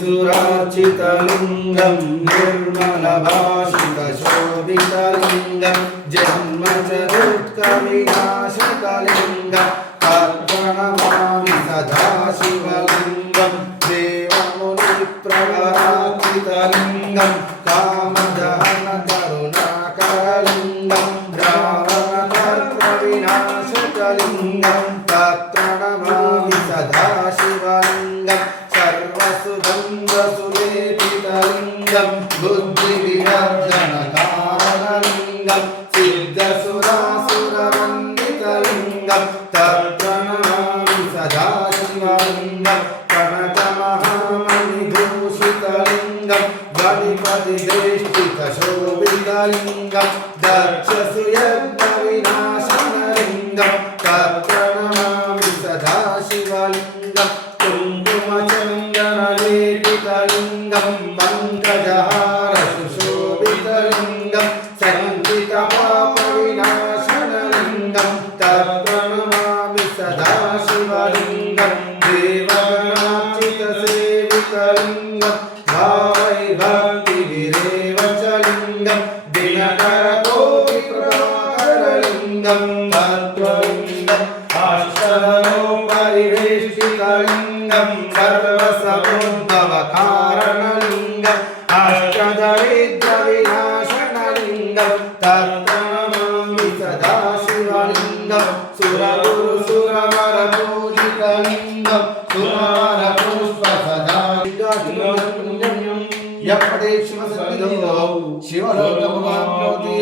सुरार्चितलिङ्गं निर्मलभाषितशोभितलिङ्गं जन्मचरुत्कविनाशकलिङ्गं तत्प्रणमामि सदाशिवलिङ्गं देवमुनिप्रवरार्चितलिङ्गं कामदहनकरुणाकरलिङ्गं रावणकर्मविनाशकलिङ्गं तत्प्रणमामि सदाशिवलिङ्गं सर्वसुगन्धसुलेपितलिङ्गं बुद्धिविवर्धनकारणलिङ्गं सिद्धसुरासुरवन्दितलिङ्गं तत्प्रणमामि सदाशिवलिङ्गं कनकमहामणिभूषितलिङ्गं गणपतिदेष्टितशोभितलिङ्गं दक्षसुयज्ञविनाशनलिङ्गं तत्प्रणमामि सदाशिवलिङ्गं कुङ्कुमचन्दनलेपितलिङ्गं पङ्कजहारसुशोभितलिङ्गं सञ्चितपापविनाशनलिङ्गं तत्प्रणमामि सदाशिवलिङ्गं देवगणार्चितसेवितलिङ्गं भावैभक्तिभिरेव च लिङ्गं दिनकरकोटिप्रभाकरलिङ्गं तत्त्वलिङ्गम् अष्टदलोपरिवेष्टितलिङ्गं सर्वसमुद्भवकारणलिङ्गम् अष्टदरिद्रविनाशनलिङ्गं तत्प्रणमामि सदाशिवलिङ्गं सुरगुरुसुरवरपूजितलिङ्गं सुरवरपुष्पसदाशिवलिङ्गं यपदे शिवसन्निधौ शिवलोकमवाप्नोति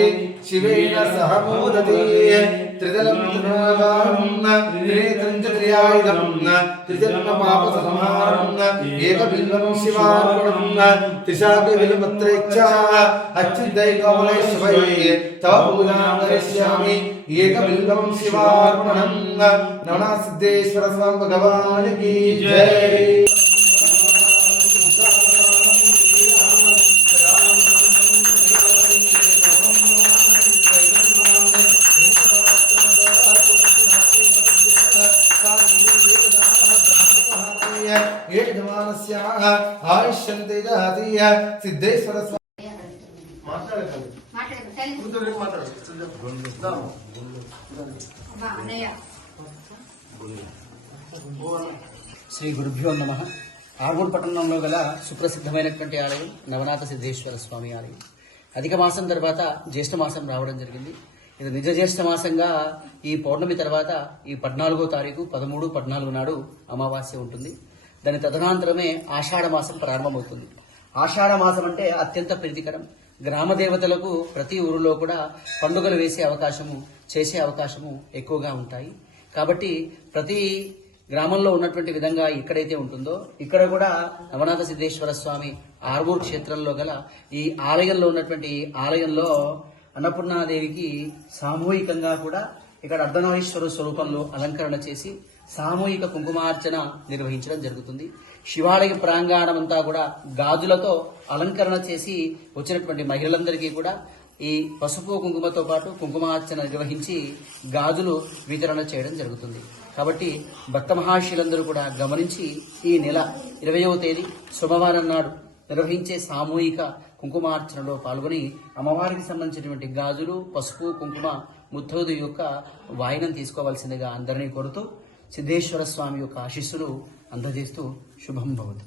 शिवेन सह मोदते त्रिदलं त्रिनागारं त्रिनेत्रं च त्रियायुधं त्रिजन्मपापसंहारं एकबिल्वं शिवार्पणं त्रिशाखिबिल्वपत्रे च अच्युतैकमलेश्वरै तव पूजां करिष्यामि एकबिल्वं शिवार्पणं नमः सिद्धेश्वर स्वामी भगवान की जय। आयुष्यन्ते जातीय सिद्धेश्वर శ్రీ గురుభ్యో నమః. ఆర్మూర్ పట్టణంలో గల సుప్రసిద్ధమైనటువంటి ఆలయం నవనాథ సిద్ధేశ్వర స్వామి ఆలయం. అధిక మాసం తర్వాత జ్యేష్ఠ మాసం రావడం జరిగింది. ఇది నిజ జ్యేష్ఠ మాసంగా ఈ పౌర్ణమి తర్వాత ఈ 14వ తారీఖు 13, 14 నాడు అమావాస్య ఉంటుంది. దాని తదనంతరమే ఆషాఢ మాసం ప్రారంభమవుతుంది. ఆషాఢ మాసం అంటే అత్యంత ప్రీతికరం. గ్రామ దేవతలకు ప్రతి ఊరిలో కూడా పండుగలు చేసే అవకాశము ఎక్కువగా ఉంటాయి. కాబట్టి ప్రతి గ్రామంలో ఉన్నటువంటి విధంగా ఇక్కడైతే ఉంటుందో ఇక్కడ కూడా నవనాథ సిద్ధేశ్వర స్వామి ఆర్మూర్ క్షేత్రంలో గల ఈ ఆలయంలో ఉన్నటువంటి ఆలయంలో అన్నపూర్ణాదేవికి సామూహికంగా కూడా ఇక్కడ అర్ధనారీశ్వర స్వరూపంలో అలంకరణ చేసి సామూహిక కుంకుమార్చన నిర్వహించడం జరుగుతుంది. శివాలయ ప్రాంగణం అంతా కూడా గాజులతో అలంకరణ చేసి వచ్చినటువంటి మహిళలందరికీ కూడా ఈ పసుపు కుంకుమతో పాటు కుంకుమార్చన నిర్వహించి గాజులు వితరణ చేయడం జరుగుతుంది. కాబట్టి భక్త మహాశిలందరూ కూడా గమనించి ఈ నెల 20వ తేదీ సోమవారం నాడు నిర్వహించే సామూహిక కుంకుమార్చనలో పాల్గొని అమ్మవారికి సంబంధించినటువంటి గాజులు, పసుపు, కుంకుమ ముత్తైదు యొక్క వాయినం తీసుకోవాల్సిందిగా అందరినీ కోరుతూ సిద్ధేశ్వర స్వామి యొక్క ఆశీస్సులు అందజేస్తూ శుభం భవతు.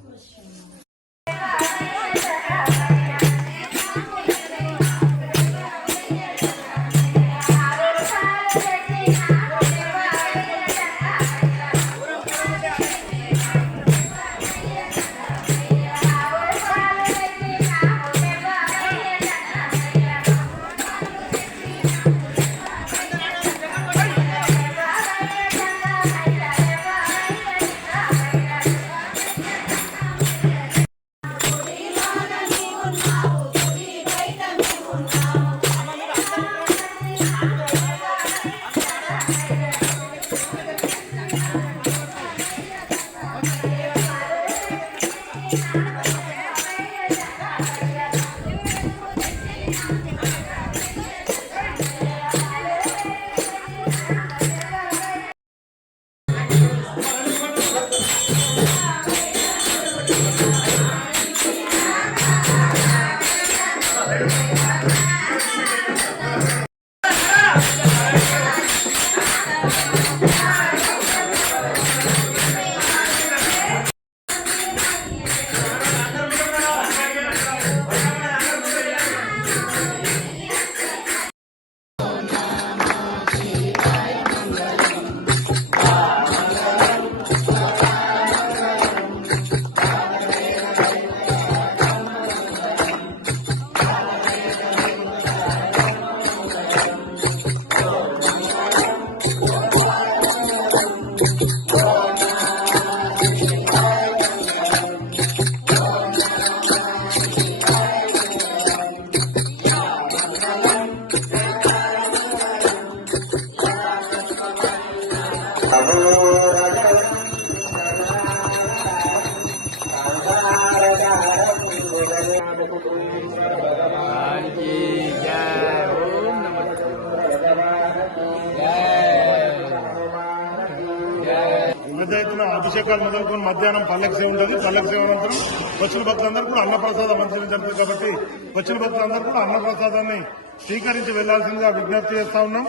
అభిషేకాలు మొదలుకొని మధ్యాహ్నం పల్లకి సేవ ఉంటుంది. పల్లకి సేవ అనంతరం వచ్చిన భక్తులందరూ కూడా అన్నప్రసాదం మంచిగా జరుగుతుంది కాబట్టి వచ్చిన భక్తులందరూ కూడా అన్నప్రసాదాన్ని స్వీకరించి వెళ్లాల్సిందిగా విజ్ఞప్తి చేస్తా ఉన్నాం.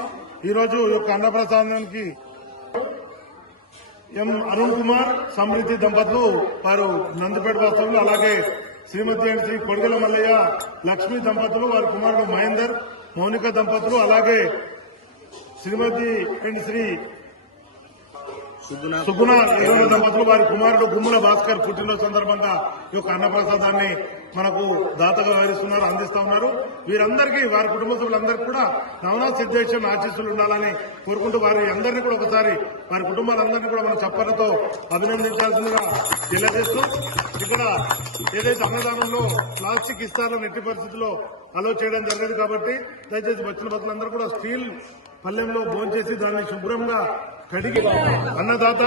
ఈ రోజు ఈ యొక్క అన్నప్రసాదానికి ఎం అరుణ్ కుమార్ సమృద్ధి దంపతులు వారు నందిపేట వాస్తవులు, అలాగే శ్రీమతి అండ్ శ్రీ కొడిగల మల్లయ్య లక్ష్మీ దంపతులు వారి కుమారుడు మహేందర్ మౌనిక దంపతులు, అలాగే శ్రీమతి అండ్ శ్రీ సుగుణ ఏరోల దంపతులు వారి కుమారుడు గుమ్ముల భాస్కర్ పుట్టినరోజు సందర్భంగా ఈ యొక్క అన్నప్రసాదాన్ని మనకు దాతగా వ్యవహరిస్తున్నారు, అందిస్తా ఉన్నారు. వీరందరికీ వారి కుటుంబ సభ్యులందరికీ కూడా నవనాథ్ సిద్ధేశ్వరుని ఆశీస్సులు ఉండాలని కోరుకుంటూ వారి అందరినీ కూడా ఒకసారి వారి కుటుంబాలందరినీ కూడా మన చప్పలతో అభినందించాల్సిందిగా తెలియజేస్తూ, ఇక్కడ ఏదైతే అన్నదానంలో ప్లాస్టిక్ ఇస్తారో ఎట్టి పరిస్థితుల్లో అలో చేయడం జరగదు కాబట్టి దయచేసి వచ్చిన భక్తులందరూ కూడా స్టీల్ పల్లెంలో భోంచేసి దాన్ని శుభ్రంగా కడిగి అన్నదాత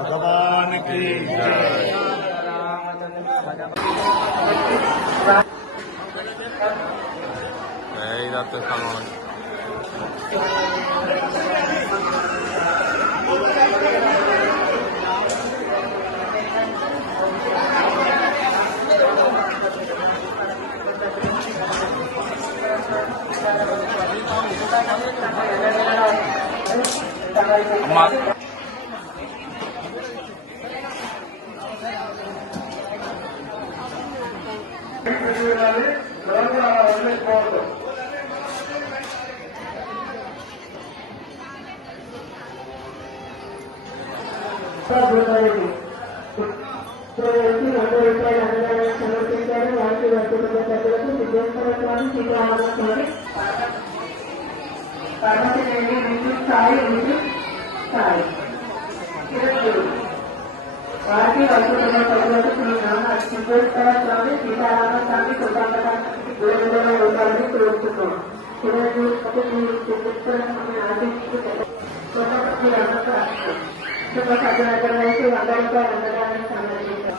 భగవాన్ కి అమ్మా సమర్పించారు. వారికి కుటుంబ సభ్యులకు సిద్ధేశ్వర స్వామి శ్రీరామస్వామి పర్వతదేవి విద్యుత్ స్థాయి వారికి కుటుంబ సభ్యులకు సిద్ధేశ్వర స్వామి సీతారామస్వామి కుటుంబానికి 3,000 రూపాయలు కోరుతున్నాం. ఈరోజు సిద్ధేశ్వర స్వామి ఆశిస్తూ కుటుంబ సభ్యులందరూ కలిసి 100 రూపాయలు అందడానికి సంబంధించారు.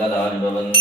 तदानुभवन्तु